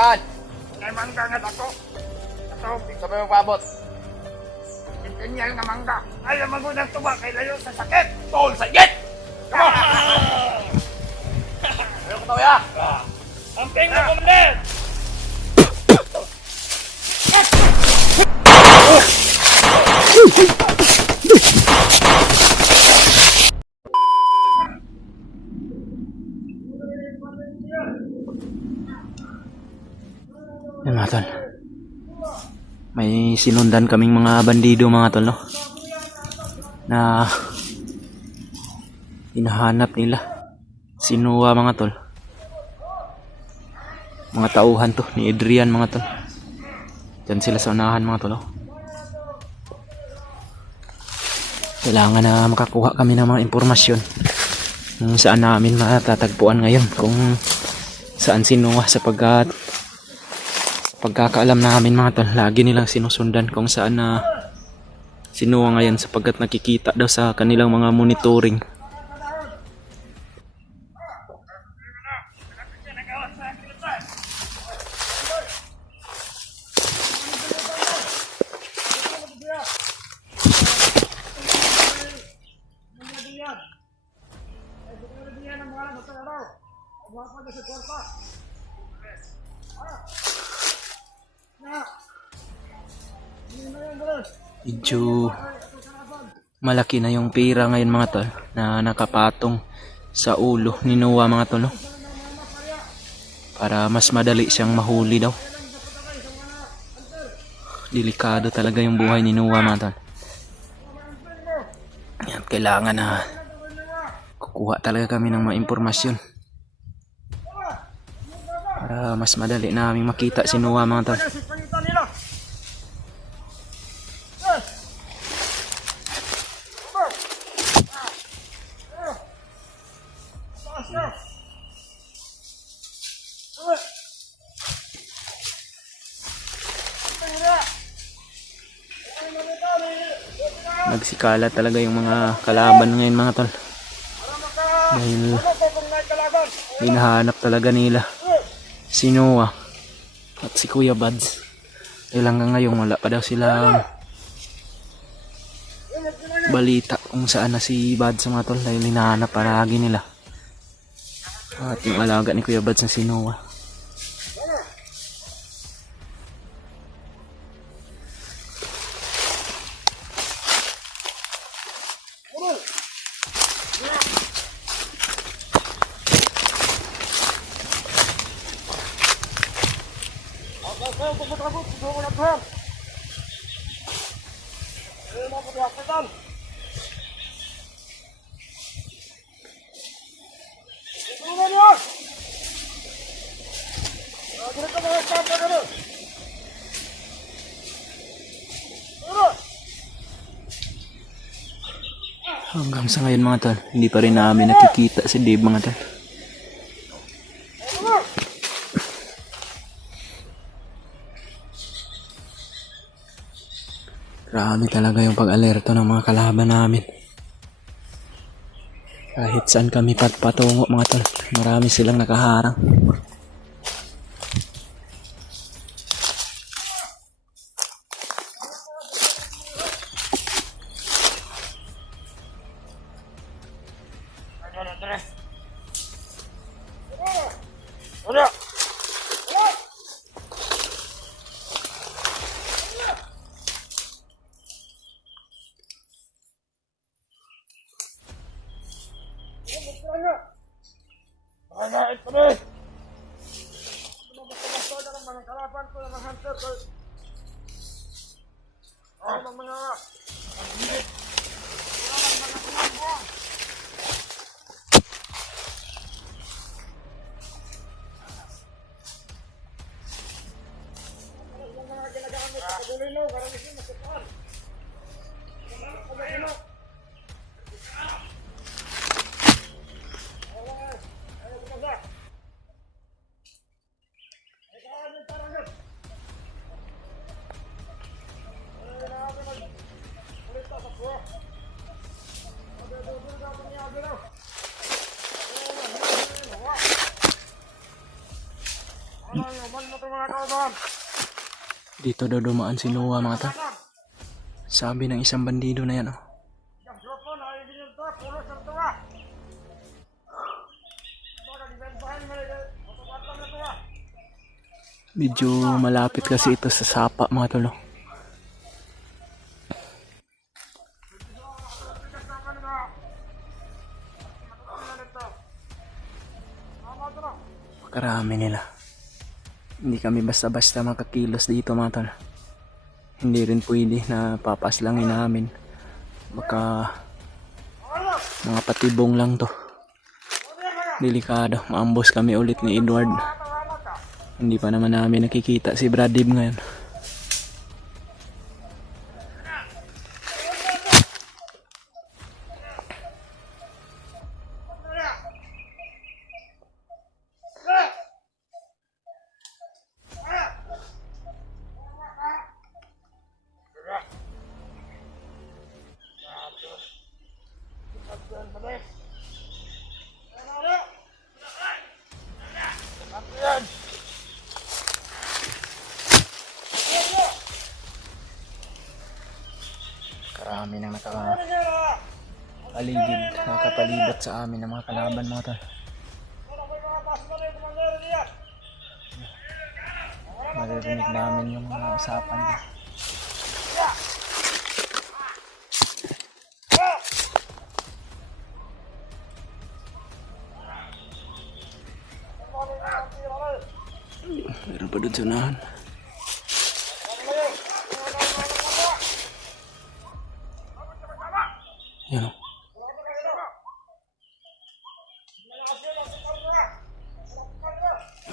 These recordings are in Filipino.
Saan? May mangga nga dako. Katubig. Sabi mo pabot. Intinyal nga mangga. Ayaw magunang tuba kay layo sa sakit. Tol, sagit! Come on! Ayaw ko tawya! Amping na kumalit! Yan mga tol. May sinundan kaming mga bandido mga tol, no? Na hinahanap nila. Sinuwa mga tol. Mga tauhan to ni Adrian mga tol. Diyan sila sa unahan mga tol, no? Kailangan na makakuha kami ng mga impormasyon kung saan namin matatagpuan ngayon, kung saan sinuwa, sapagkat pagkakaalam namin mga tol, lagi nilang sinusundan kung saan na sinuwa ngayon, sapagkat nakikita daw sa kanilang mga monitoring. Medyo malaki na yung pira ngayon mga tol na nakapatong sa ulo ni Noah mga tol, no? Para mas madali siyang mahuli daw. Delikado talaga yung buhay ni Noah mga tol. Yan, kailangan na kukuha talaga kami ng mga impormasyon para mas madali namin makita si Noah mga tol. Nagsikala talaga yung mga kalaban ngayon mga tol, dahil hinahanap talaga nila si Noah at si Kuya Buds. Dahil hanggang ngayon wala pa daw silang balita kung saan na si Buds mga tol, dahil hinahanap palagi nila at yung alaga ni Kuya Buds na si Noah. Hanggang sa ngayon mga tol, hindi pa rin namin nakikita si Dave mga tol. Grabe talaga yung pag-alerto ng mga kalaban namin. Kahit saan kami patungo mga tol, marami silang nakaharang. Naman mo ito mga kawan. Dito daw dumaan si Noah mga tol. Sabi ng isang bandido na yan oh. Yung grupo na ay ganyan ito. Pulos ng ito ah. Bahan mo rin. Matupatan na ito ah. Medyo malapit kasi ito sa sapa mga tol oh. Karami nila. Hindi kami basta-basta makakilos dito mga tol. Hindi rin pwede na papaslangin namin. Baka mga patibong lang to. Delikado. Maambos kami ulit ni Edward. Hindi pa naman namin nakikita si Brad Dib ngayon. Karami nang nakapalibot sa amin ng mga kalaban mga tol. Maririnig namin yung mga usapan din. Meron pa doon sa unahan. Yan o.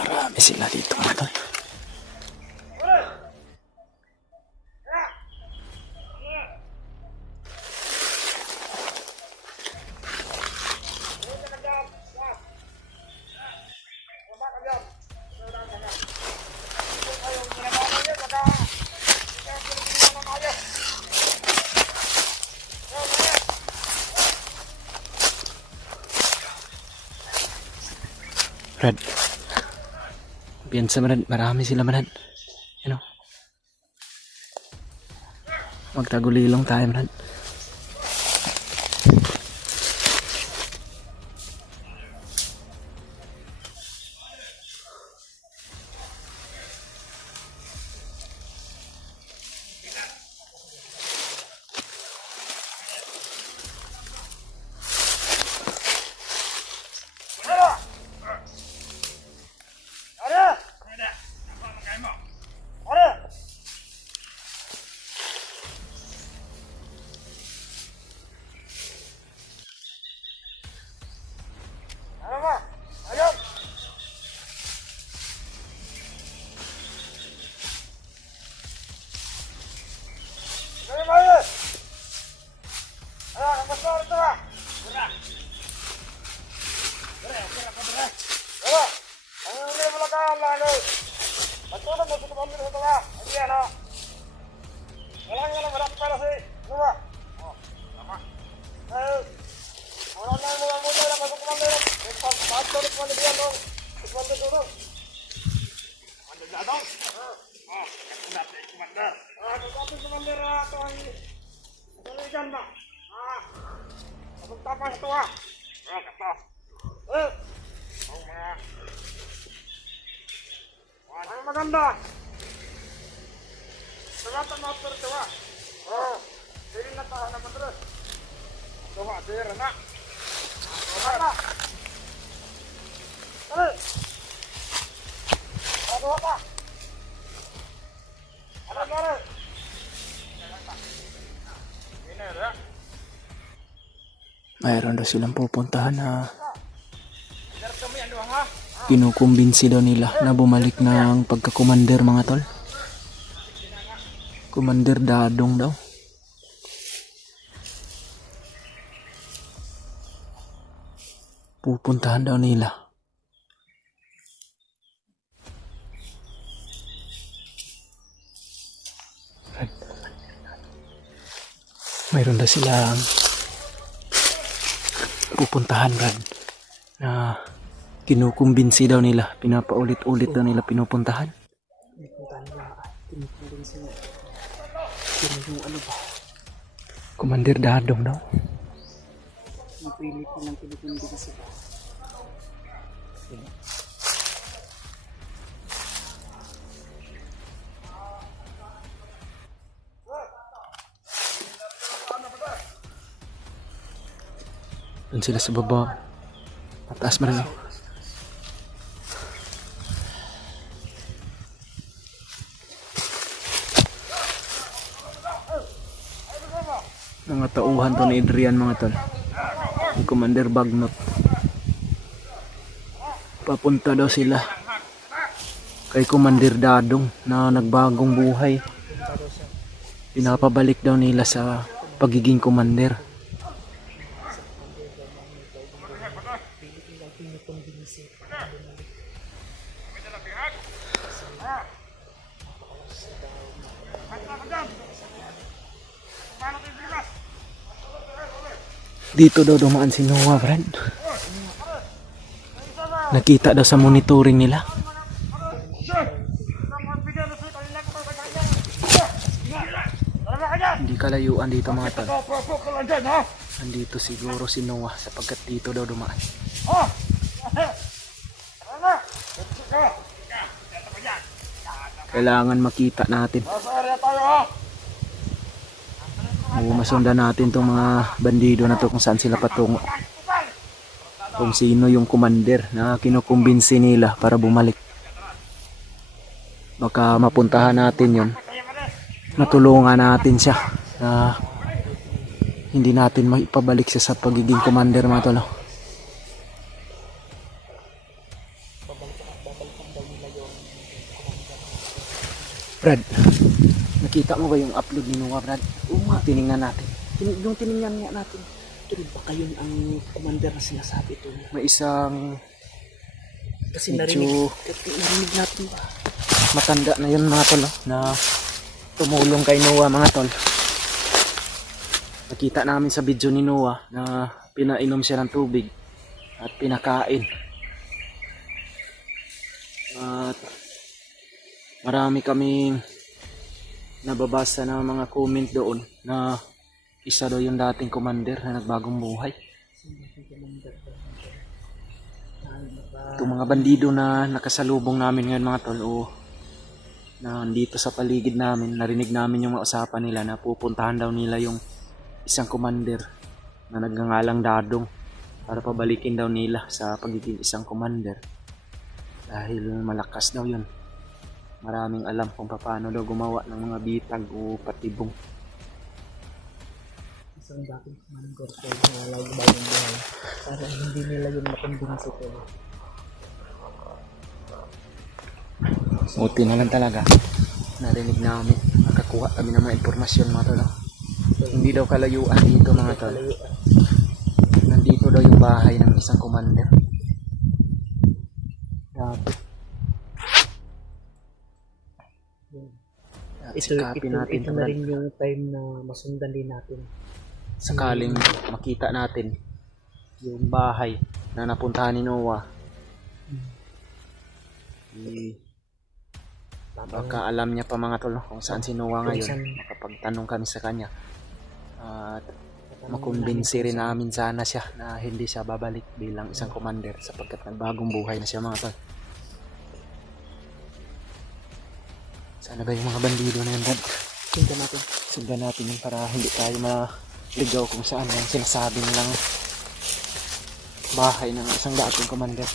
Marami sila dito mga tol. Brad. Piyansa Brad. Marami sila Brad. Yan o. Magtagulilong tayo Brad. Maganda. Sangatan mo pero tawa. Dili na tahan na madras. Tawa dire na. Tawa. Tawa pa. Ala mare. Mayroon daw silang pupuntahan na kinukumbinsi daw nila na bumalik ng pagka-commander mga tol. Commander Dadong daw. Pupuntahan daw nila. Mayroon daw silang pupuntahan Brad na Kinukumbinsi daw nila, pinapaulit-ulit daw nila pinupuntahan. Commander Dadong daw. Doon sila sa baba. Mataas man rin. Mga tauhan to ni Adrian mga tol. Si Commander Bagnot. Papunta daw sila kay Commander Dadong na nagbagong buhay. Pinapabalik daw nila sa pagiging commander. Dito daw dumaan si Noah, Brad. Nakita daw sa monitoring nila. Hindi kalayuan dito mga tol. Andito siguro si Noah sapagkat dito daw dumaan. Kailangan makita natin. Masundan natin tong mga bandido na to kung saan sila patungo. Kung sino yung commander na kinukumbinsi nila para bumalik. Baka mapuntahan natin yun. Matulungan natin siya na hindi natin maipabalik siya sa pagiging commander mga tolo. Brad, nakita mo ba yung upload ni Noah, Brad? Oo nga, tinignan natin. Yung tinignan nga natin, ito rin baka yun ang commander na sinasabi ito. May isang kasi narinig natin ba? Matanda na yun mga tol, na tumulong kay Noah mga tol. Nakita namin sa video ni Noah na pinainom siya ng tubig at pinakain. At marami kaming nababasa na mga comment doon na isa daw yung dating commander na nagbagong buhay. Itong mga bandido na nakasalubong namin ngayon mga tol, o na nandito sa paligid namin, narinig namin yung mga usapan nila na pupuntahan daw nila yung isang commander na nagngangalang Dadong para pabalikin daw nila sa pagiging isang commander dahil malakas daw yun. Maraming alam kung paano daw gumawa ng mga bitag o patibong. Isang dating commander ko na lagi bagong buhay. Para hindi nila yun makumbinsi ko. Buti na lang talaga. Narinig namin. Nakakuha kami ng mga impormasyon mga tol. Hindi daw kalayuan dito mga tol. Nandito daw yung bahay ng isang commander. Ito na rin yung time na masundan din natin. Sakaling makita natin yung bahay na napuntahan ni Noah. Baka alam niya pa mga tol kung saan si Noah ngayon. Makapagtanong kami sa kanya. At makumbinsi rin namin sana siya na hindi siya babalik bilang isang commander sapagkat nagbagong buhay na siya mga tol. Sana ba yung mga bandido na yan, Dad? Sundan natin yun para hindi tayo maligaw kung saan yung sinasabi nilang bahay ng isang dating commander.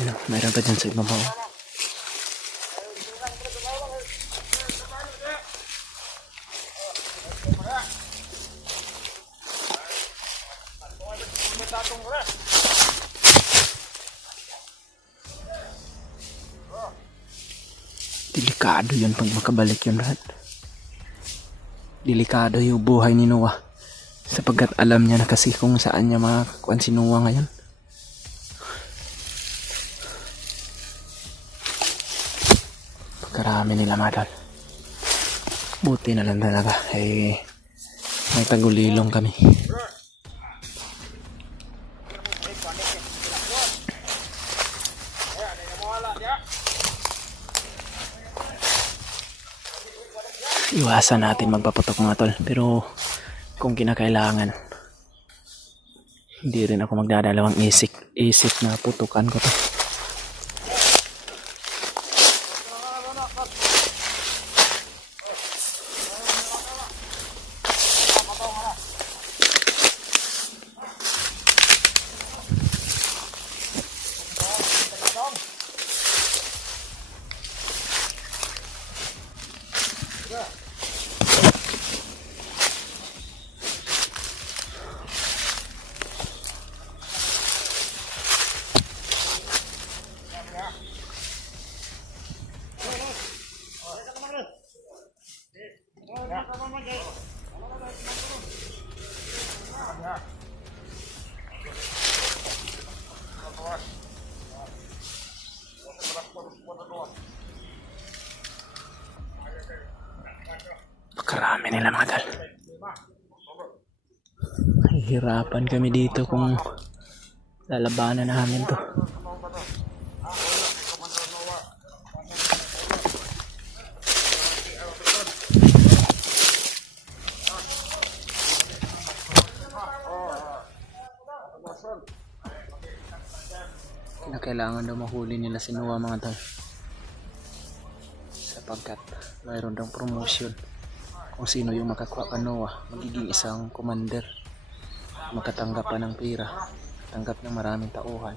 Yan, mayroon pa dyan sa ibabaw. Delikado yun pag makabalik yun, Brad. Delikado yung buhay ni Noah sapagkat alam niya na kasi kung saan niya makakuan si Noah ngayon. Pagkarami nila madal. Buti na lang talaga. May tagulilong kami. Iwasan natin magpaputok mga tol. Pero kung kinakailangan, hindi rin ako magdadalawang isip na putukan ko to. Karami nila mga tol. Hihirapan kami dito kung lalabanan namin to. Kailangan daw mahuli nila si Noah mga tol, sapagkat mayroon daw promotion. Kung sino yung makakuha ka Noah, magiging isang commander, makatanggap pa ng pera, tanggap ng maraming tauhan.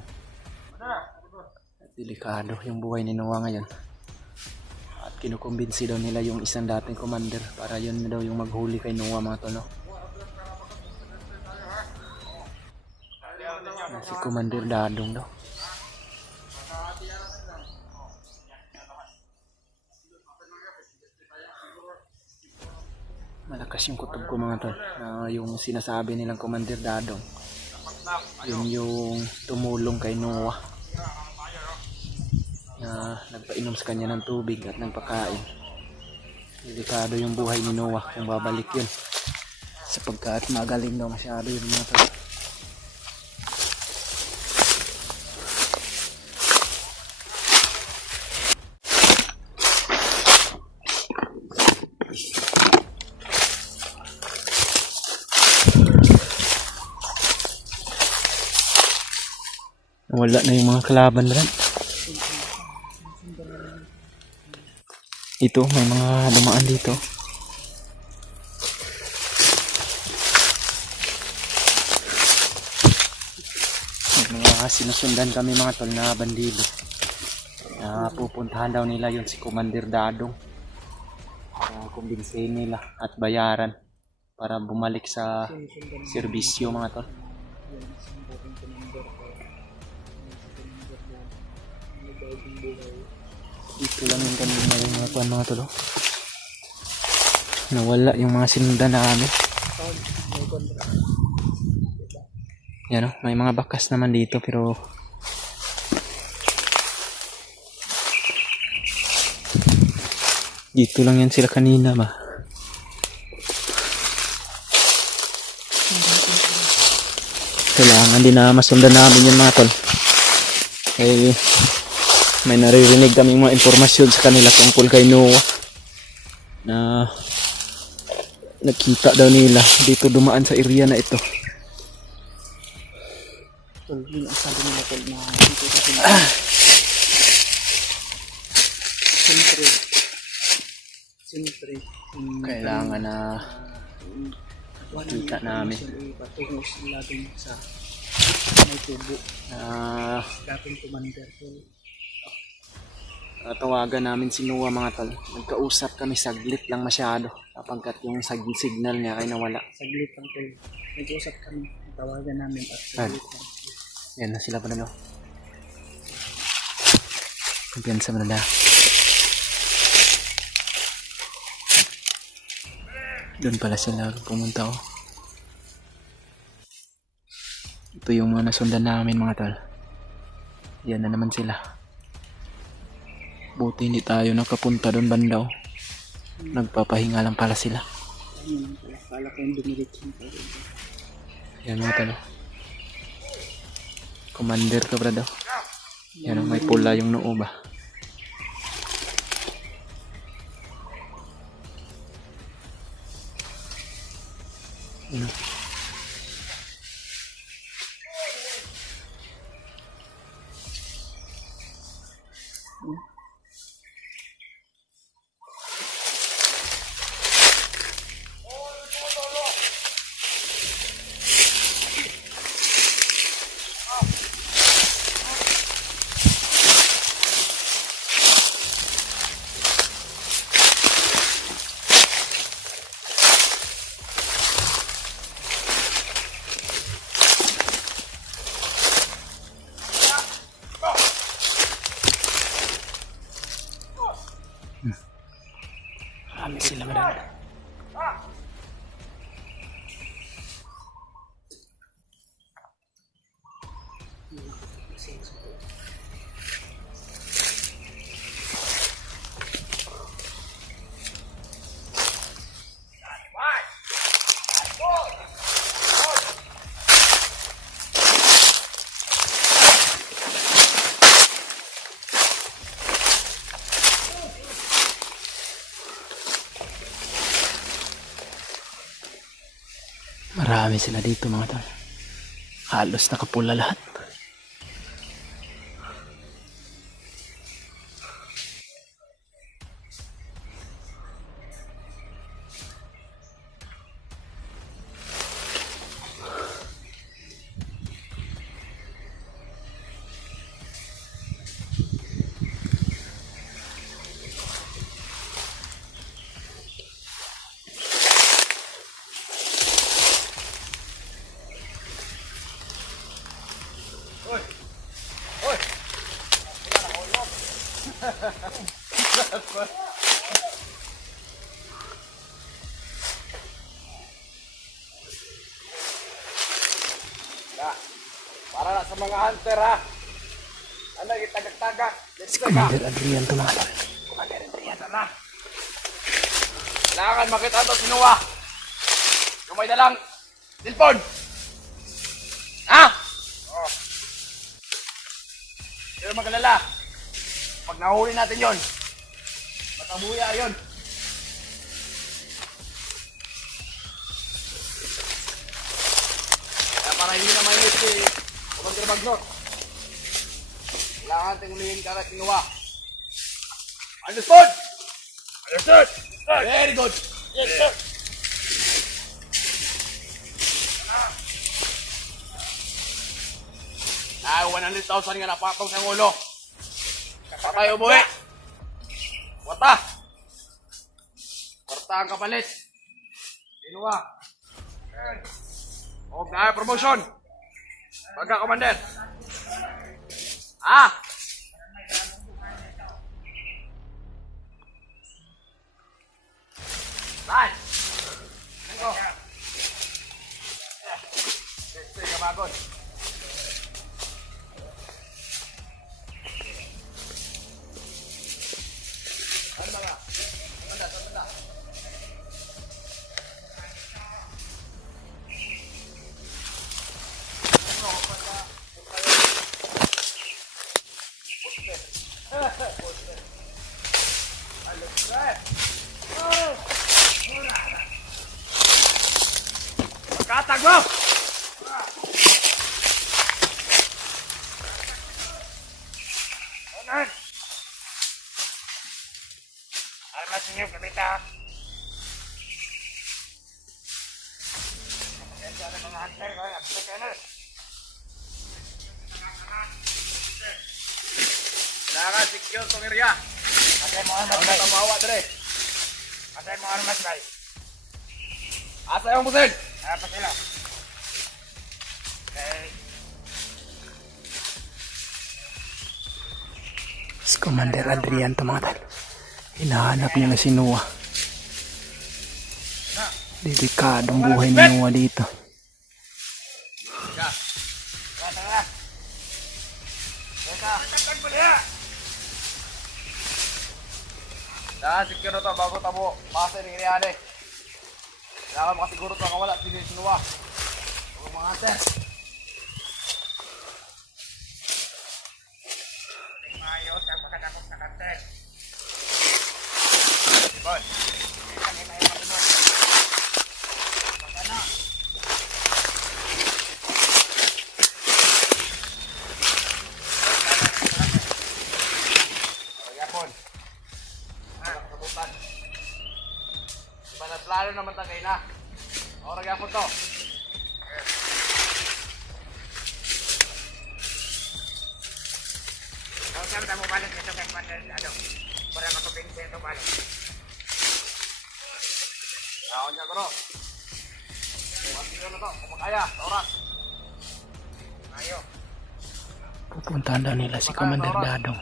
At delikado yung buhay ni Noah ngayon, at kinukumbinsi daw nila yung isang dating commander para yun daw yung maghuli kay Noah mga tol, no? Na si Commander Dadong daw. Malakas yung kutob ko mga tol, na yung sinasabi nilang Commander Dadong, yun yung tumulong kay Noah, na nagpainom sa kanya ng tubig at nagpakain. Delikado yung buhay ni Noah kung babalik yun, sapagkat magaling daw masyado yun mga tol. Wala na yung mga kalaban rin. Ito, may mga dumaan dito. May mga sinusundan kami mga tol na bandido. Na pupuntahan daw nila yun si Commander Dadong. Kumbinsihin nila at bayaran para bumalik sa serbisyo mga tol. Dito lang yung kanina yung mga kuwan mga tolo. Nawala yung mga sinundan namin. Yan o, may mga bakas naman dito pero dito lang yan sila kanina ba. Kailangan din na masundan namin yung mga tol. May naririnig kaming mga informasyon sa kanila tungkol kay Noah, na nakita daw nila dito dumaan sa area na ito. Tol, yun ang sabi nila tol na dito sa siyempre Kailangan na makita namin patungo sila dun sa may tubo na dating commander tol. tawagan namin si Noah mga tol. Nagkausap kami saglit lang masyado, sapagkat yung signal niya ay nawala. Saglit lang tol. Nag-usap kami, tawagan namin at saglit lang. Yan na sila pa na. Kumpiyansa mo na na. Doon pala sila pumunta oh. Ito yung mga nasundan namin mga tol. Yan na naman sila. Buti hindi tayo nakapunta doon bandaw. Nagpapahinga lang pala sila. Ayun lang pala. Kala ko yung dumiretso yung pala. Yan mga tol. Commander to brado. Yan may pula yung noo ba. Yan. Marami sila madami. Marami sila dito mga tol. Halos nakapula lahat. Para na sa mga hunter ha. Ano itagak-tagak. Let's Si go. Commander Adrian to mga tol. Commander Adrian. Na. Kailangan makita ito si Noah. Yung may dalang cellphone. Ha? Oh. Pero magalala. Pag nahuli natin yon, matabuya yon. Kaya para hindi na mainit si Commander Bagnot, kailangan natin ulihin ka na si Noah. Understood? Understood! Very good! Yes, sir! Ah, 100,000 nga napatong sa ulo. Patay ubuhi. Wata. Kwarta ang kapalit. Inuwa. Huwag na promotion. Pagka, Commander. Ah! Bye! Go. Sige, kabagod. Katagok! Onan! Armas ninyo, kamita! Kaya na mga hunter, kaya Afrikaner! Kailangan secure itong area! Patay mo armas, guys! Tamawa, dre! Patay mo armas, guys! Asa yung busil? Pa sila. Okay. Si Commander Adrian to mga tol. Hinahanap niya na si Noah. Delikadong buhay ni Noah dito. Ya. Tara. Teka. Teka. Kailangan secure na to bago tamo masa ng iriyan eh. Kailangan makasiguro to kawala sila sinuwa. Huwag mga hunter. Ayos, ang makadakot sa kantel. Sibon. Yapon. Kabutan. Lalo naman tagay na. Orag yapon to. Kung saan mo balik ito kay Commander, para makapinsin ito balik. Ako niya ko. Magiging na to. Kumakaya. Sa oras. Ayo. Pupuntahan daw nila si Commander Dadong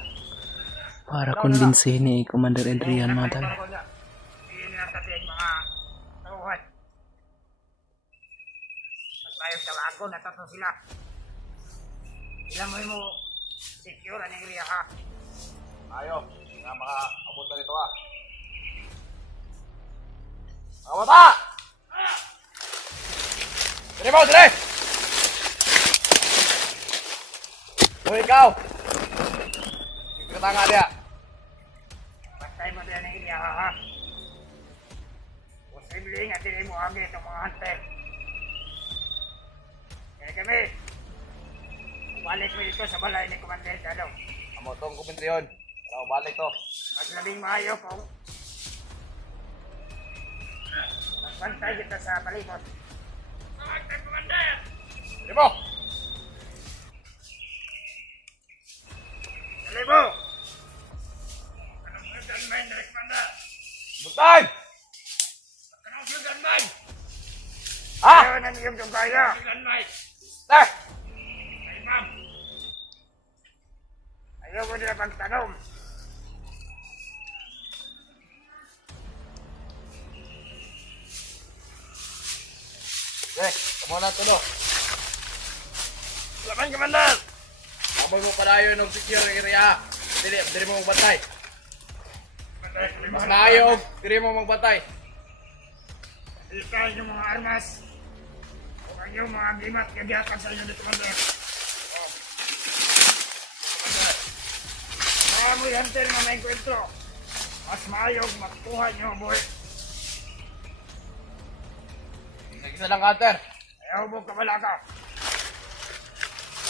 para kumbinsihin ni Commander Adrian mga tol. Hindi nila sabihin mga tauhan. Mas tayo sa lago, natato sila. Ilan mo secure ang area ha. Ayo. Nga makaabot na nito ah. Mga mata! Dire mo! Dire! Uy, ikaw! Ikita nga diya. Bastay mo din ang area ha. Posible nga din mo agi itong mga hunter. Kaya kami, balik mo dito sa balay ni Commander Dadong. Amo itong kumintriyon. Para balik to. Mas labing maayo kung magbantay kita sa palibot. Commander! Commander! Dire mo! Dalibo! Anong gunman, Commander? Butay! Anong gunman? Ha? Ayaw na niyong yung kaya. Gunman! Teh! Ay, ma'am. Ayaw ko nila pagtanong. Eh, kamo na tulo. Laman, Commander! Abay mo padayo ng secure area. Dili mo magbantay. Mas maayo, dili mo magbantay. Ikaw yung mga armas. Huwag ang iyong mga gimat kagyakan sa inyo dito, Commander. Kaya mo yung hunter na may kwentro. Mas maayog magkuha niyo, boy. Nag-isa lang hunter. Ayaw mo kabala ka.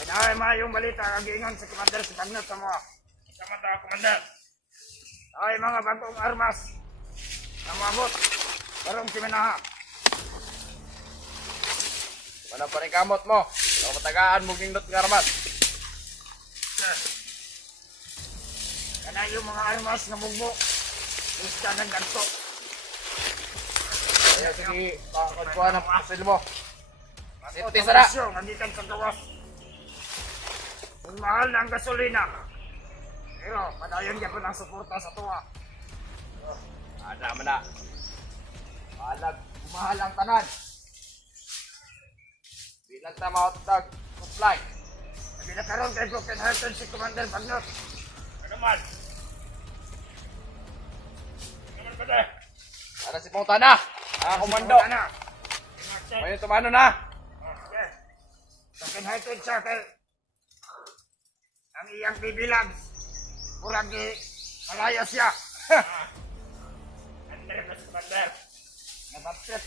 Ay na maayong balita kagingon sa Commander sa Bagnot sa mga. Samanta, Commander. Ay mga bagong armas. Namabot. Karong siminaha. Manang pa rin kamot mo. Ako matagaan mo gindot ng armas. Kana yung mga armas na mugbo. Lista ng ganto. Kaya sige, pakagkuha ng pasil mo. Safety sana. Nanditan sa gawas. Ang mahal ng gasolina. Pero padayon ka po ng suporta sa tuwa. Ada man na. Mahal, mahal ang tanan. Bilang tama hotdog, supply. Sabi na karoon kay Broken Hearted si Commander Bagnot. Ano man? Ano man ba dahil? Para si Pong Tana. Ah, komando. Ano? Ngayon tumano na. Okay. Broken Hearted siya kay ang iyang bibilang. Murag di malaya siya. Commander, mas Commander. Nabapsit.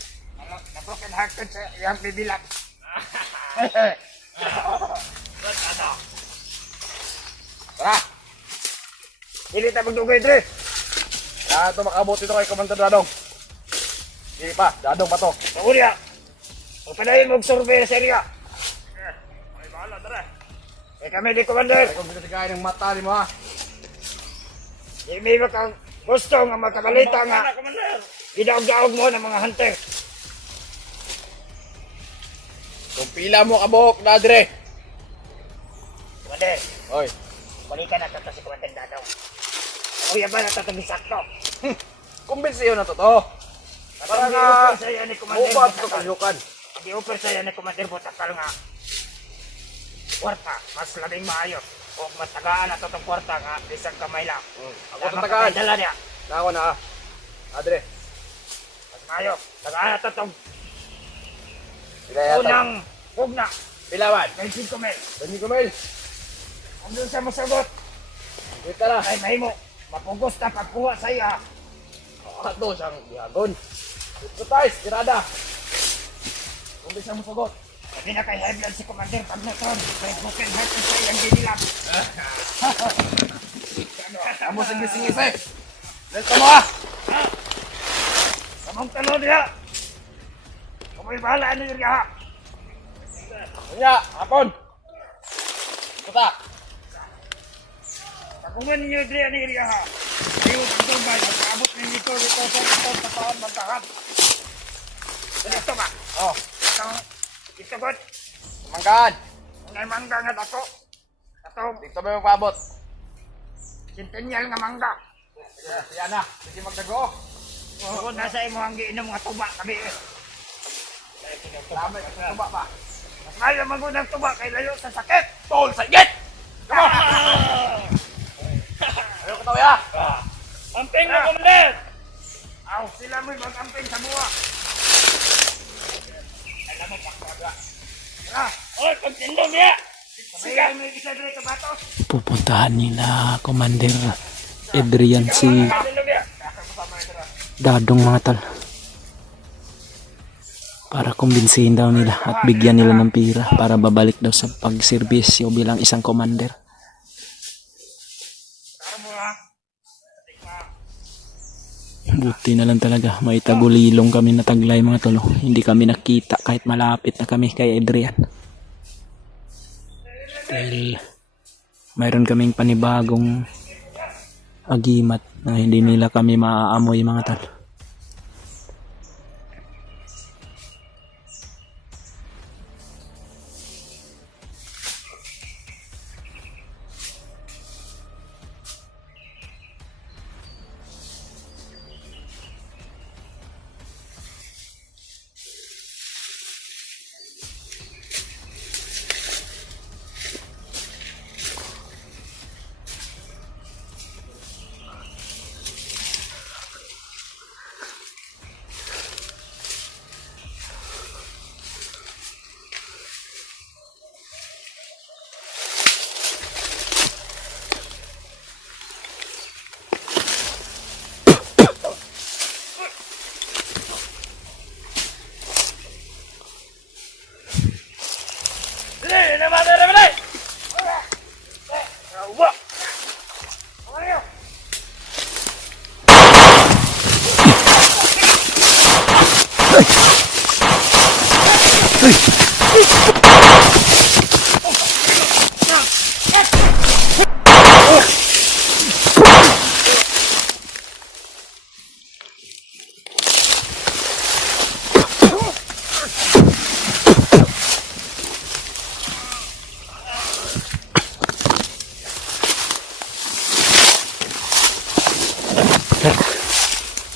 Na-broken hearted siya iyang bibilang. Ba't ano? Tara. Dili tayo magdugay, Dre. Kaya ito makabot ito kay Commander Dadong. Hindi pa, Dadong pa to. Paulya, pagpadayin mo survey sa area. Ay, bahala, Dre. Eh kami di, Commander. Ay kung pinatigayan ng mata ni mo ha. Hindi mo kang gusto nga makabalita nga. Gidaog-daog mo ng mga hunter. Kung pila mo kabuhok na Dre. Commander, Oy. balikan na ito si Commander Dadong. Kuya ba na ito bisakto? Kumbinsiyo na to to. Para nga, Di-offer sa iyo ni Commander bukas to Butakal. kasyukan. Di-offer sa iyo ni Commander Butakal nga. Kwarta, mas labing maayo. O matagaan na itong kwarta nga, isang kamay lang. Ako tatagaan. Dala niya. Na ako na. Adre. Mas mayo. Tagaya tatong. Kaya Unang hugna. Pilawan. 25 mil. Dami ko mail. Andun sa musagot. Dito na. Ay mahimo. Mapugos na pagkuha sa iya. Ato siyang bihagon. Dito tayo. Tirada. Kung bisa mo sagot. Sabi na kay high blood si Commander Pagnoton. Kay broken heart ang sa iyang dinilang. Amo singis-singis eh. Dito mo ah. Kamong talo niya. Kamoy bahala ano yun ha. Kanya. Hapon. Kuta. Tapungan ninyo diri ani iriya ha. Ayaw pagdubay. Pagkaabot ninyo dito sa taon magkahan. Ito ba? Oh. Ito god. Manggaan. May mangga nga dako. Atong Dito ba yung pabot? centennial nga mangga. Yan na. Sige magdago. Kung nasa imo ang giinom nga tuba kami. Lamay. Tuba pa. Mas mayo magunang tuba kay layo sa sakit. Tol sa igit. Come on. Ayaw ka tawya. Amping mo Commander. Aw, sila mo'y mag-amping sa buwa. Alam mo pakbaga. Oy, pagtindong niya. Sige, may isa diri ka batos. Pupuntahan nila Commander Adrian si Pagtindong niya. Dadong mga tol. Para kumbinsihin daw nila at bigyan nila ng pira para babalik daw sa pagserbisyo bilang isang commander. Buti na lang talaga may tagulilong kami na taglay mga tolo. Hindi kami nakita kahit malapit na kami kay Adrian. Dahil mayroon kaming panibagong agimat na hindi nila kami maaamoy mga tol.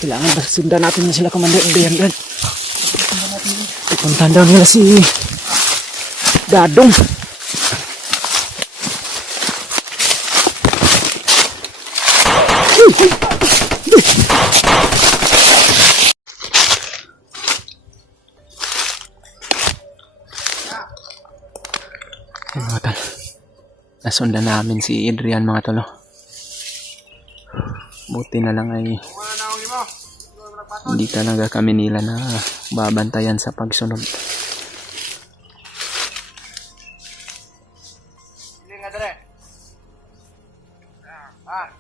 Kailangan ba sundan natin na sila Commander Adrian Brad? Pupuntahan daw nila si Dadong. Mga tal, nasundan namin si Adrian mga tolo. Buti na lang ay hindi talaga kami nila na babantayan sa pagsunod. Hindi nga dere. Ah.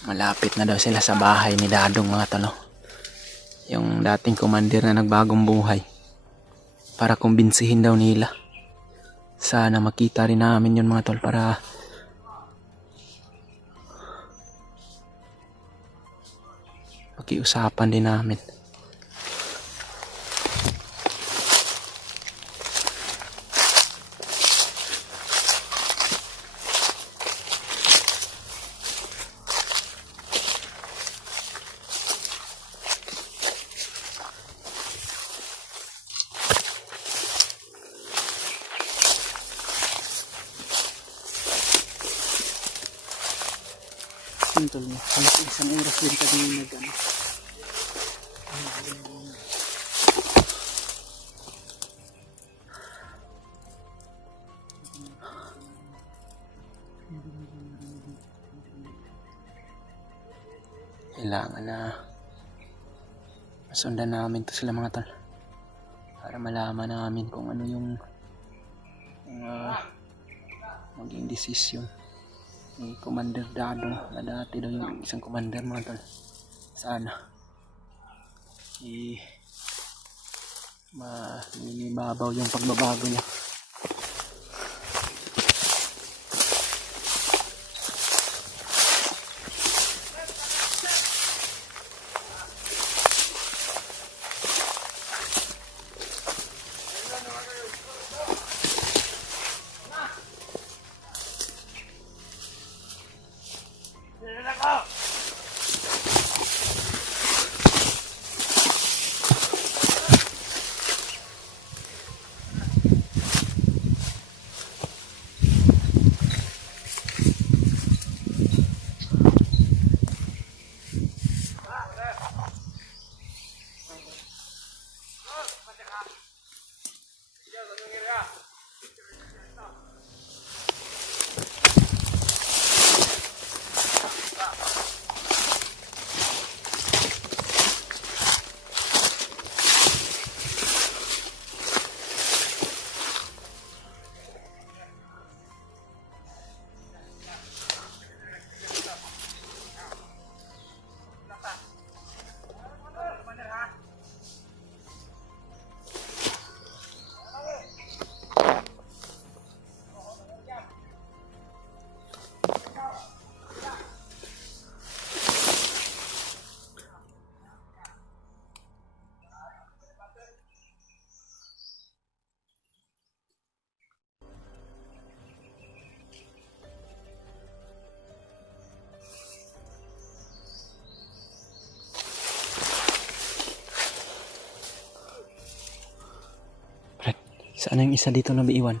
Malapit na daw sila sa bahay ni Dadong mga talo. Yung dating commander na nagbagong buhay. Para kumbinsihin daw nila. Sana makita rin namin yun mga tol para pakiusapan din namin. Yung tol mo. Isang oras din kami nag-ano. Kailangan na masundan namin to sila mga tol para malaman namin kung ano yung maging desisyon ni Commander Dadong na dati daw yung isang commander mga tol. Sana manibabaw yung pagbabago niya. Saan yung isa dito na iwan?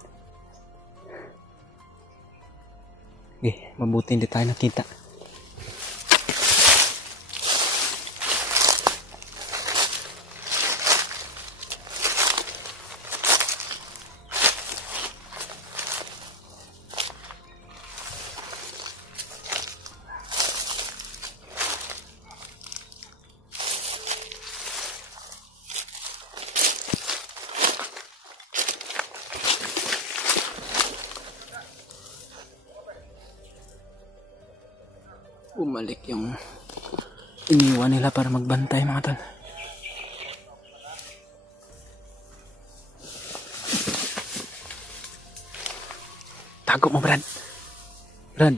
Okay, mabuti hindi tayo nakita. Bumalik yung iniwan nila para magbantay mga tol. Tago mo Brad. Brad.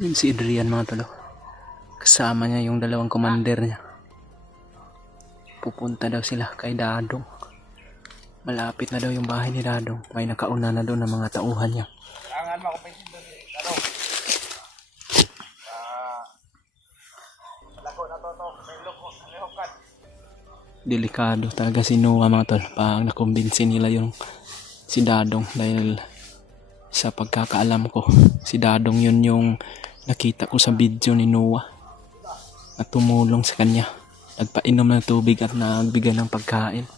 Yun si Adrian mga tolo. Kasama niya yung dalawang commander niya. Pupunta daw sila kay Dadong. Malapit na daw yung bahay ni Dadong. May nakauna na doon ng mga tauhan niya. Kailangan makupisin doon eh. Ano? Lago na to. May luhukan. Delikado talaga si Noah mga tol. Pag nakumbinsi nila yung si Dadong. Dahil sa pagkakaalam ko, si Dadong yun yung nakita ko sa video ni Noah na tumulong sa kanya. Nagpainom ng tubig at nagbigay ng pagkain.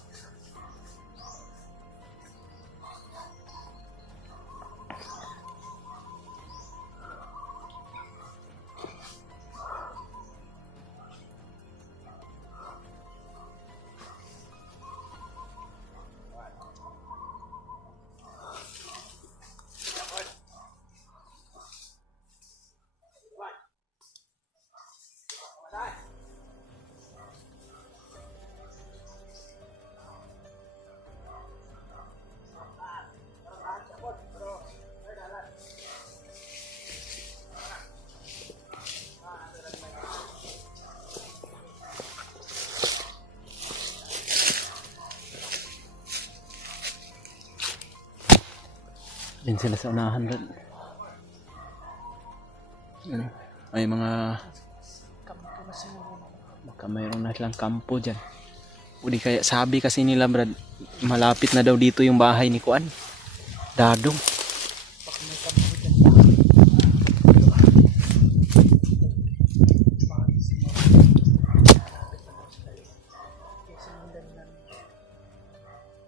Din sila sa unahan rin. Ano? May mga baka mayroon na silang kampo dyan. O di kaya sabi kasi nila Brad, malapit na daw dito yung bahay ni Kuan Dadong.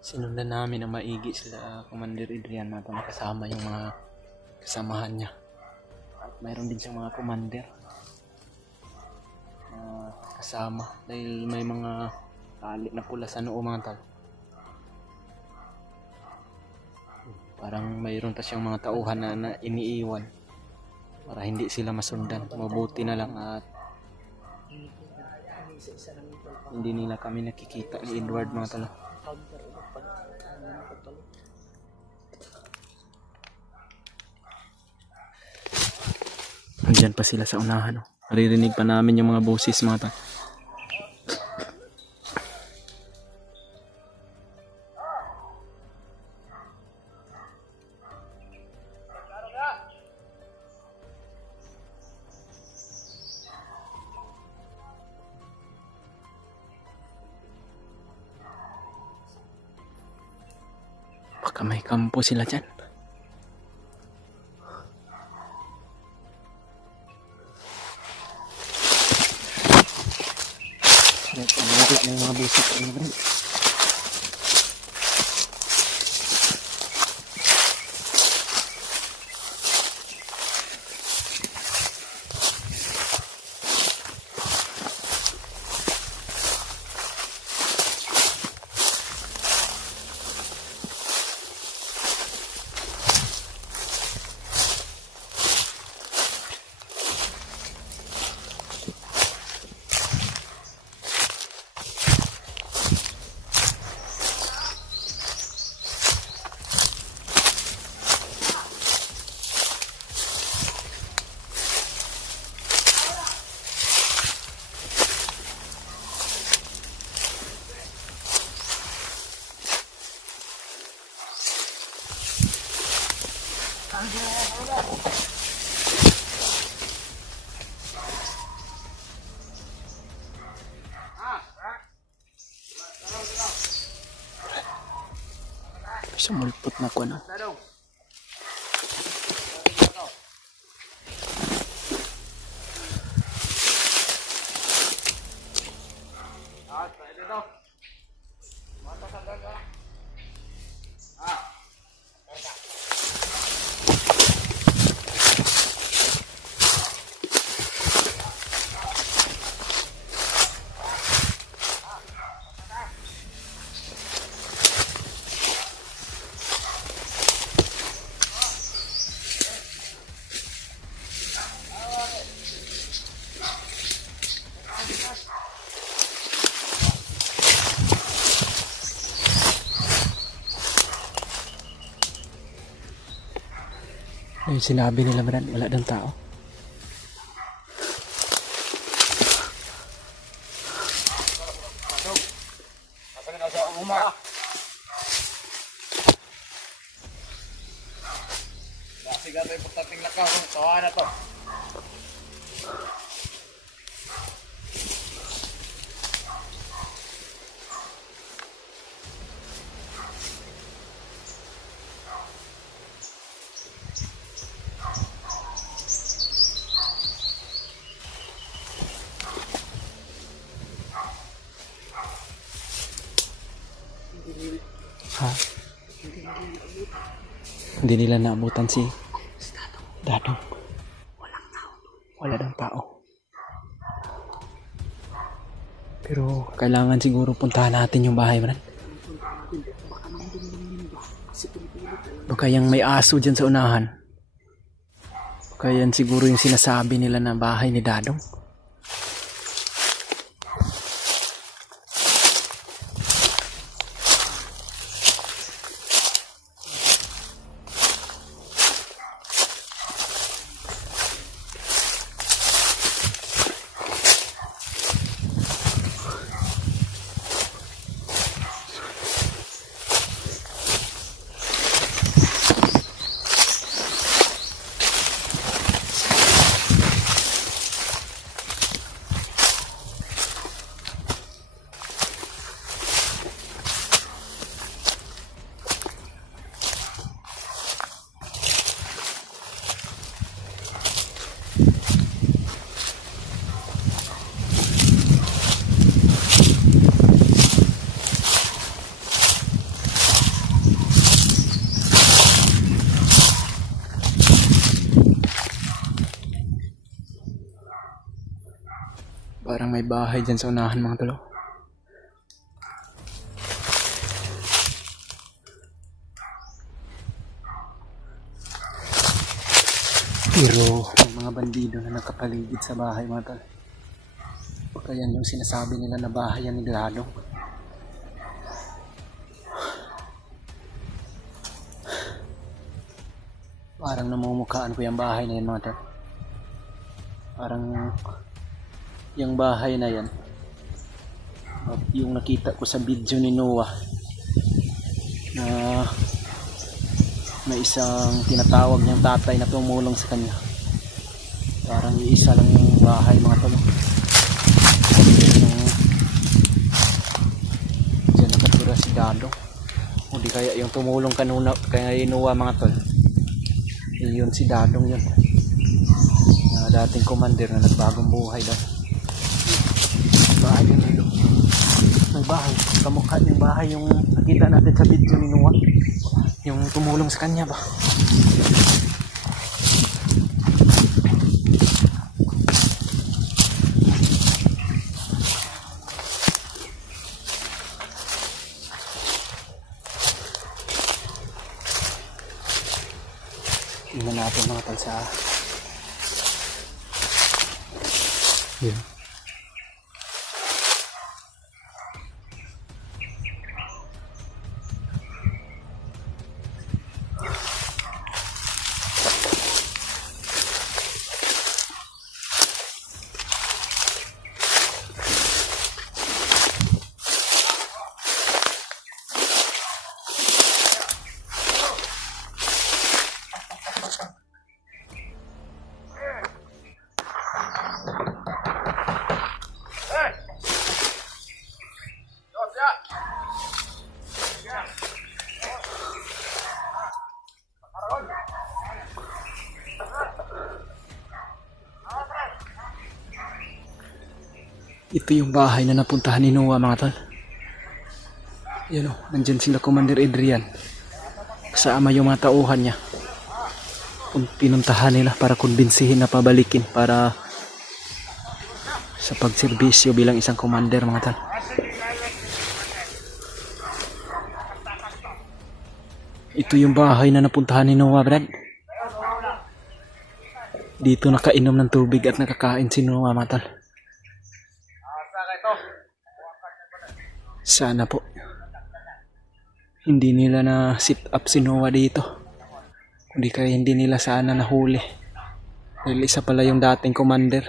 Sinundan namin na maigi sila Commander Adrian na nakasama yung mga kasamahan niya. At mayroon din siyang mga commander na kasama dahil may mga tali na pula sa noo mga tal. Parang mayroon pa siyang mga tauhan na iniiwan para hindi sila masundan. Mabuti na lang at hindi nila kami nakikita ni Edward mga tal. Andyan pa sila sa unahan. Oh. Naririnig pa namin yung mga boses mga tal. Baka may kampo sila dyan. Wala na yung mga basic ano ba rin. Sumulpot na ko ano. Yung sinabi nila Brad, wala daw tao. Sige, ito yung pagtating lakaw. Tawa na to. Ha? Hindi nila naabutan si Dadong. Wala daw tao. Pero kailangan siguro puntahan natin yung bahay, man. Baka yung may aso dyan sa unahan. Baka yan siguro yung sinasabi nila na bahay ni Dadong. Parang may bahay dyan sa unahan mga tol. Pero may mga bandido na nakapaligid sa bahay mga tol. Kaya yung sinasabi nila na bahay yan ni Gladong. Parang namumukhaan ko yung bahay na yan mga tol. Parang yung bahay na yan at yung nakita ko sa video ni Noah na may isang tinatawag niyang tatay na tumulong sa kanya. Parang iisa lang yung bahay mga tol. Diyan nakatira si Dado. O di kaya yung tumulong kanuna kay Noah mga tol. Yun si Dadong yun. Na dating commander na nagbagong buhay daw. Bahay yun dito. May bahay. Kamukha yung bahay yung nakita natin sa video ni Noah. Yung tumulong sa kanya ba? Tingnan natin mga tol sa yun. Ito yung bahay na napuntahan ni Noah mga tol. Yan o, nandyan sila Commander Adrian. Kasama yung mga tauhan niya. Pinuntahan nila para kumbinsihin na pabalikin para sa pagserbisyo bilang isang commander mga tol. Ito yung bahay na napuntahan ni Noah, Brad. Dito nakainom ng tubig at nakakain si Noah mga tol. Sana po hindi nila na sit up si Noah dito. Kundi kaya hindi nila sana nahuli. Dahil isa pala yung dating commander.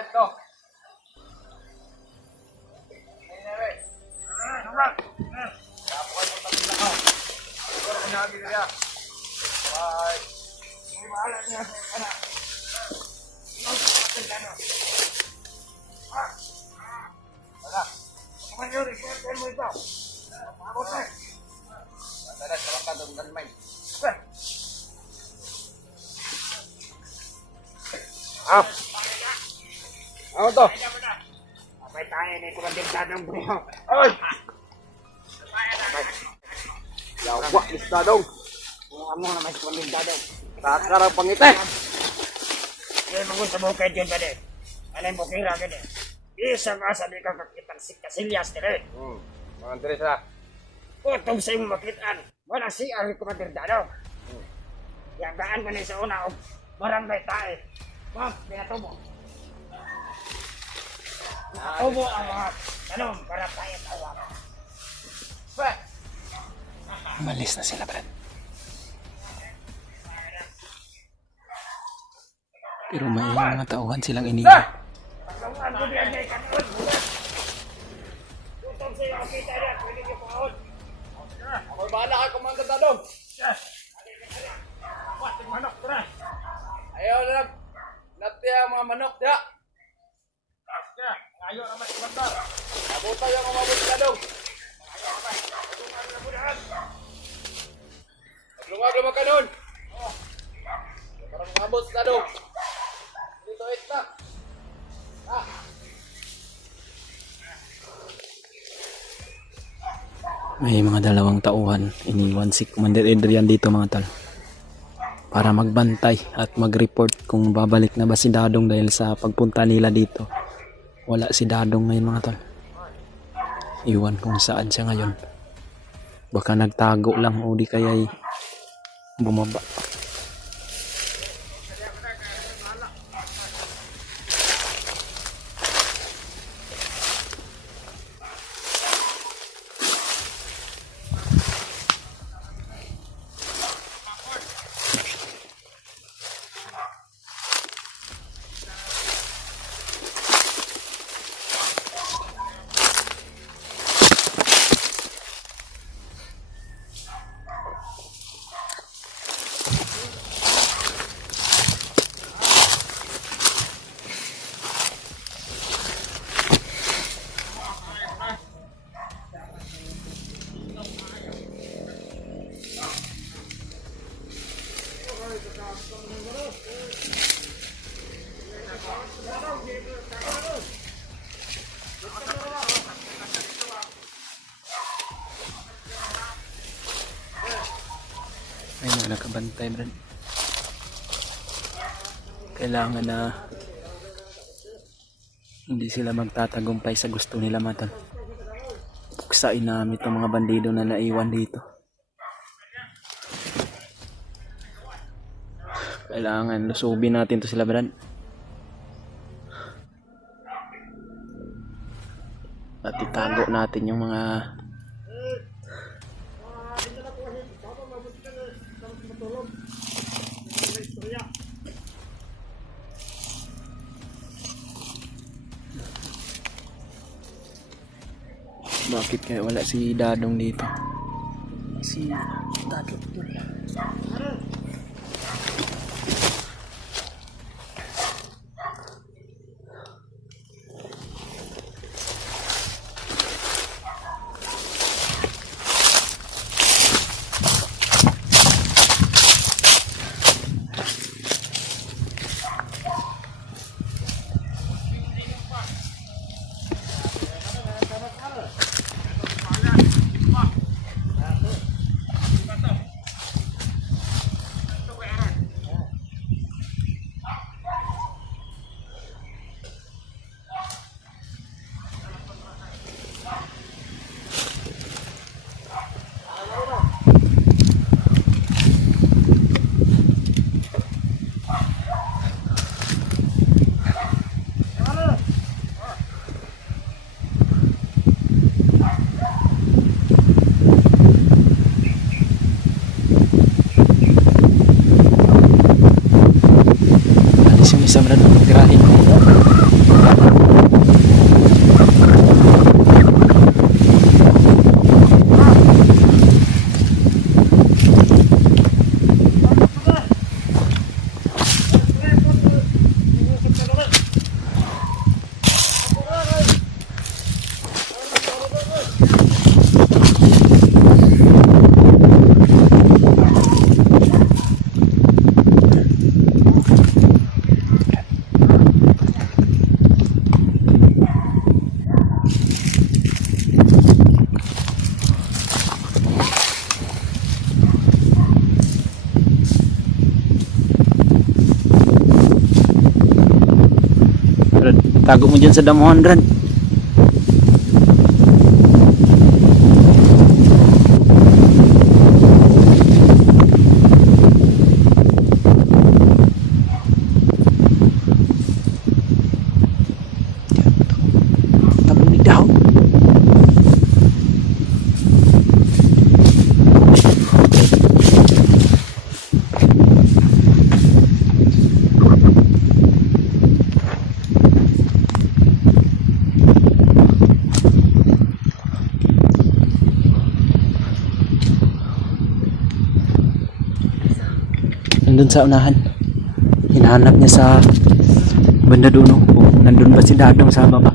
Ito. Bye. Mayor, ikutin mo ito. Abot na. Tara, sawakan itong ganmay. Ah! Ano to? Abay tayo ni Kumandir Dadong bro. Ay! Yawa, listadong. Amo na may Kumandir Dadong. Kakarang pangiti. Yan mo sa bukid yun ba din? Alay mo kira ka din. Isa nga sabi ka kakitang si Casillas dire. Mga Andres ha. Utong sa iyong makitaan. Wala si Ari Kumandir Dadong. Yang gaan mo na sa una o barangay tayo. Ma'am, pinatubo. Pinatubo ang mga tanong para tayo tawag. Umalis na sila, Brad. Pero may mga tauhan silang iniwan. Pagkawan ko diyan kay Kanon. Utong sa iyo kita diyan. Pwede niyo paon. Ako'y bahala kay Commander Dadong. Manok, tara. Ayaw na lang. Natiya ang mga manok diya. Ayaw naman si Bandar. Abuta yung mga mabot Dadong. Maglungag naman ka nun. Parang mabot Dadong. Dito ita. May mga dalawang tauhan. Iniwan si Commander Adrian dito mga tol. Para magbantay at mag-report kung babalik na ba si Dadong dahil sa pagpunta nila dito. Wala si Dadong ngayon mga tol. Iwan kung saan siya ngayon. Baka nagtago lang o di kaya'y bumaba. May mga nakabantay, Brad. Kailangan na hindi sila magtatagumpay sa gusto nila mga tol. Puksain namin itong mga bandido na naiwan dito. Kailangan lusubin natin to sila, Brad. At itago natin yung mga bakit kaya wala si Dadong dito? Si Dadong Tol. Tago mo dyan sa damuhan, Brad. Tabong ni daw. Nandun sa unahan. Hinahanap niya sa banda doon. Kung nandun ba si Dadong sa baba.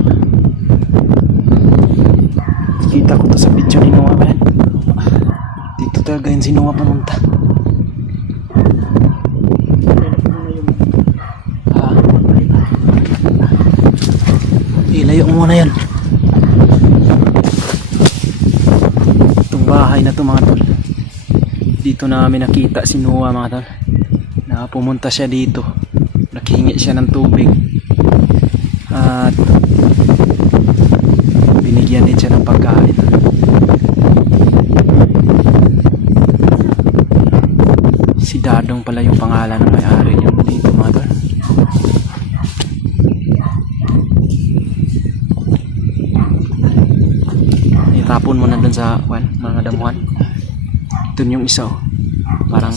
Kita ko to sa video ni Noah, man. Dito talaga yun si Noah pumunta. Ah. Ilayo mo muna yan. Itong bahay na to, mga tol. Dito namin nakita si Noah, mga tol. Na pumunta siya dito, naghingi siya ng tubig at binigyan din siya ng pagkain. Si Dadong pala yung pangalan ng may-ari yung dito, mga tol. Itapon mo na dun sa mga damuhan. Dun yung isa, oh. Parang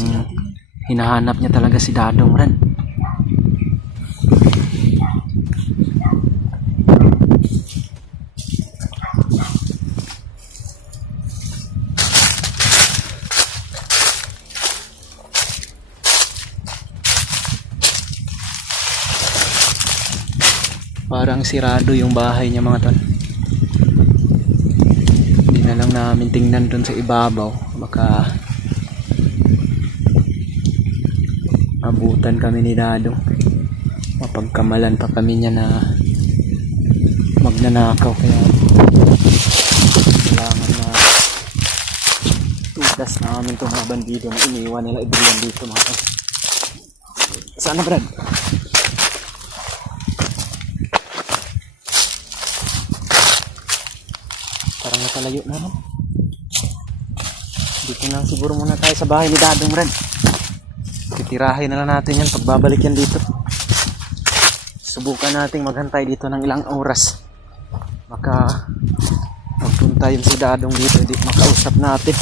hinahanap niya talaga si Dadong, Ran. Parang sirado yung bahay niya, mga tol. Hindi na lang namin tingnan dun sa ibabaw. Baka abutan kami ni Dadong. Mapagkamalan pa kami niya na magnanakaw, kaya kailangan na tutas namin itong mga bandido na iniwan nila Adrian dito, mga tol. Saan na, Brad? Parang nakalayo na, no? Dito na siguro muna tayo sa bahay ni Dadong, Brad. Titirahin na lang natin yan pagbabalik yan dito. Subukan nating maghantay dito ng ilang oras. Baka magpunta yun si Dadong dito, di makausap natin.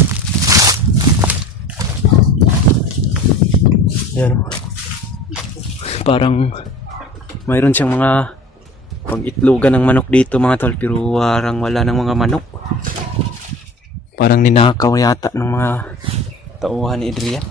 Yan. Parang mayroon siyang mga pag-itlogan ng manok dito, mga tol, pero warang wala ng mga manok. Parang ninakaw yata ng mga tauhan ni Adrian.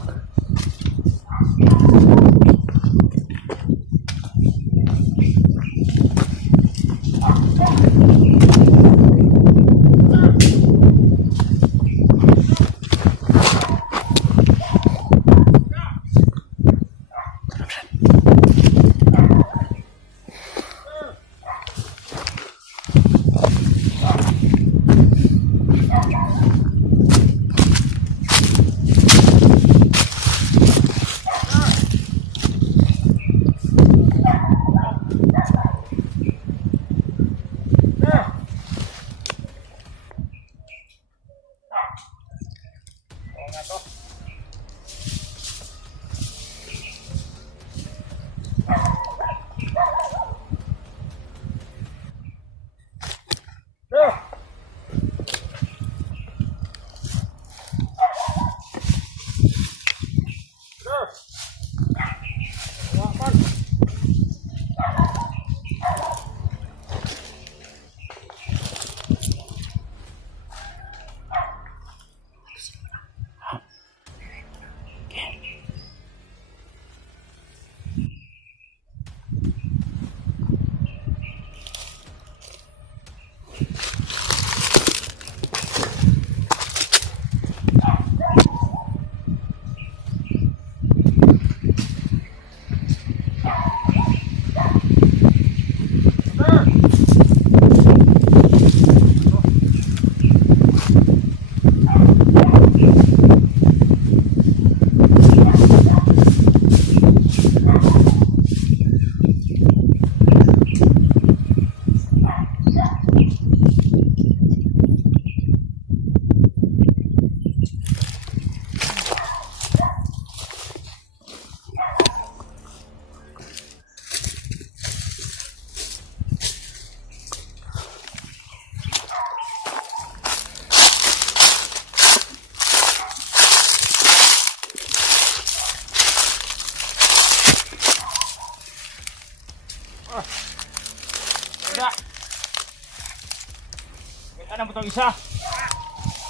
Ano mo itong isa?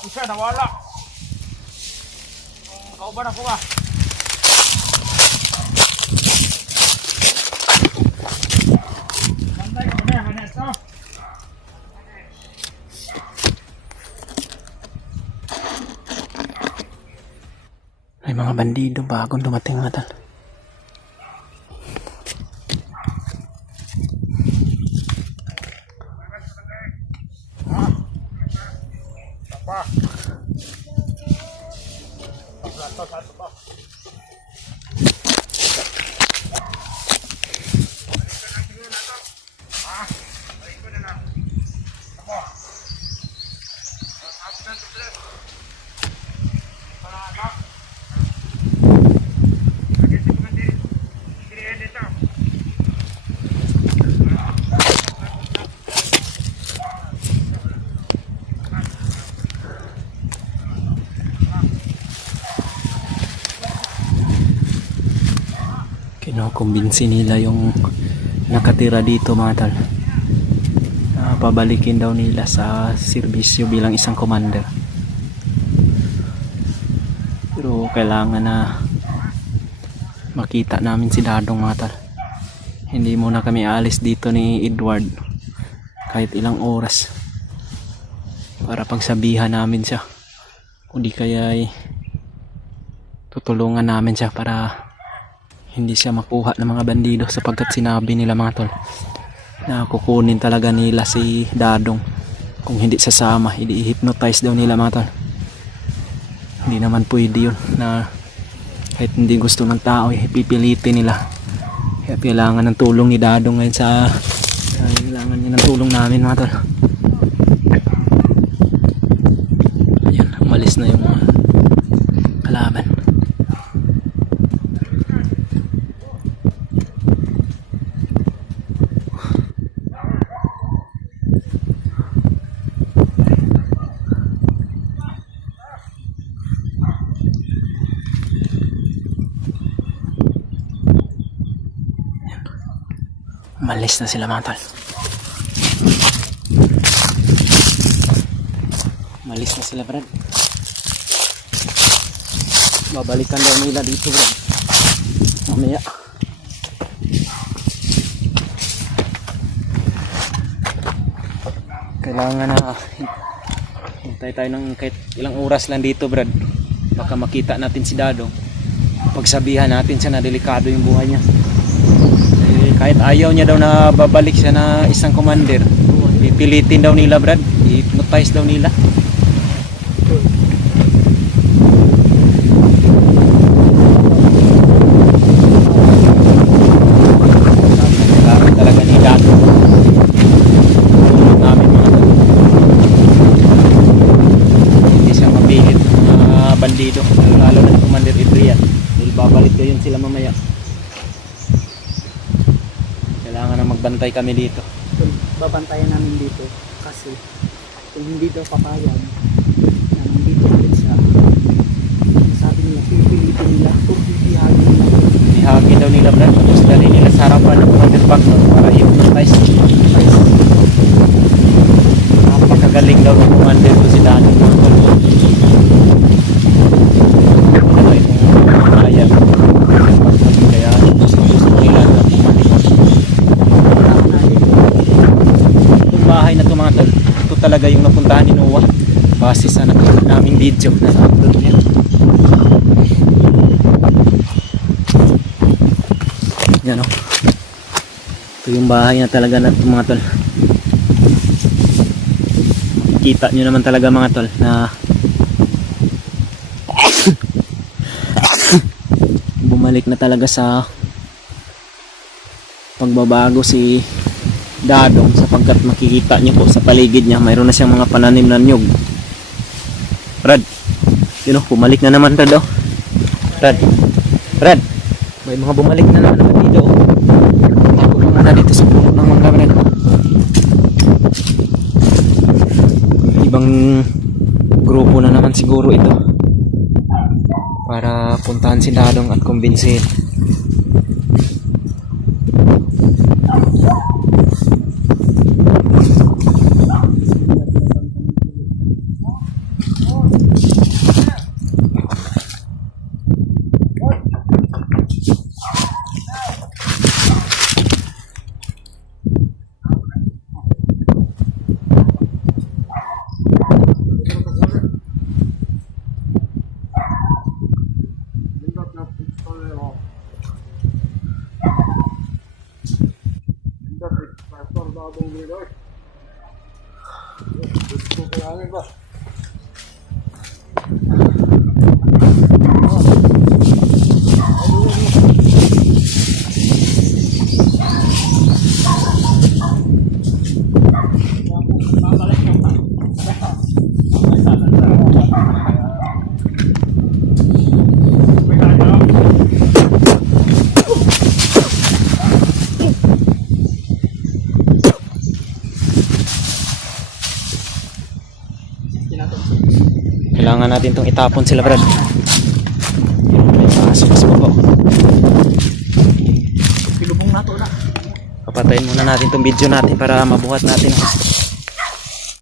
Isa nawala. Kauban ako ba? Bantay ka ba na ito? May mga bandido bagong dumating mga tol. Pa. Plato satu pa. Kinukumbinsi nila yung nakatira dito mga tol. Pabalikin daw nila sa serbisyo bilang isang commander. Pero kailangan na makita namin si Dadong mga tol. Hindi muna kami alis dito ni Edward kahit ilang oras para pagsabihan namin siya. Kundi kaya ay tutulungan namin siya para hindi siya makuha ng mga bandido, sapagkat sinabi nila mga tol na kukunin talaga nila si Dadong kung hindi sasama. I-hypnotize daw nila mga tol. Hindi naman pwede yun na kahit hindi gusto ng tao pipilitin nila. Kaya kailangan ng tulong ni Dadong ngayon kailangan niya ng tulong namin mga tol. Ayan, umalis na yung mga kalaban. Malis na sila mga tol. Malis na sila Brad. Babalikan daw nila dito Brad. Mamaya. Kailangan na hintay tayo ng kahit ilang oras lang dito Brad. Baka makita natin si Dadong. Pagsabihan natin siya na delikado yung buhay niya. Kahit ayaw niya daw na babalik siya na isang commander, pipilitin daw nila Brad, i-hypnotize daw nila. Kailangan talaga ni Dato tulong namin mga tol. Hindi siya mapilit mga bandido, lalo na ni Commander Adrian, dahil babalik kayo sila mamaya. Kailangan na magbantay kami dito. Babantayan namin dito kasi kung hindi daw papayag na nandito ulit siya, sabi nila pipilitin nila kung bibihagin nila. Bihagin daw nila Brad, tapos dali nila sa harapan ng Commander Pagno para hypnotize. Napakagaling daw ng commander ko si Dano. Ano yung ayag. Kaya gusto nila na bumalik. Itong bahay na ito mga tol, ito talaga yung napuntahan ni Noah base sa naming video na na-upload niya. Yan o, ito yung bahay na talaga na ito mga tol. Makikita nyo naman talaga mga tol na bumalik na talaga sa pagbabago si Dadong, sapagkat makikita nyo po sa paligid niya mayroon na siyang mga pananim na niyog. Brad, yun o, bumalik na naman Brad o. Brad, may mga bumalik na naman dito o. Ako muna dito sa puno ng mangga Brad. Ibang grupo na naman siguro ito para puntahan si Dadong at kumbinsihin. Kailangan natin itong itapon sila, Brad. May pasok sa baba. Pilubong na to na. Papatayin muna natin itong video natin para mabuhat natin ang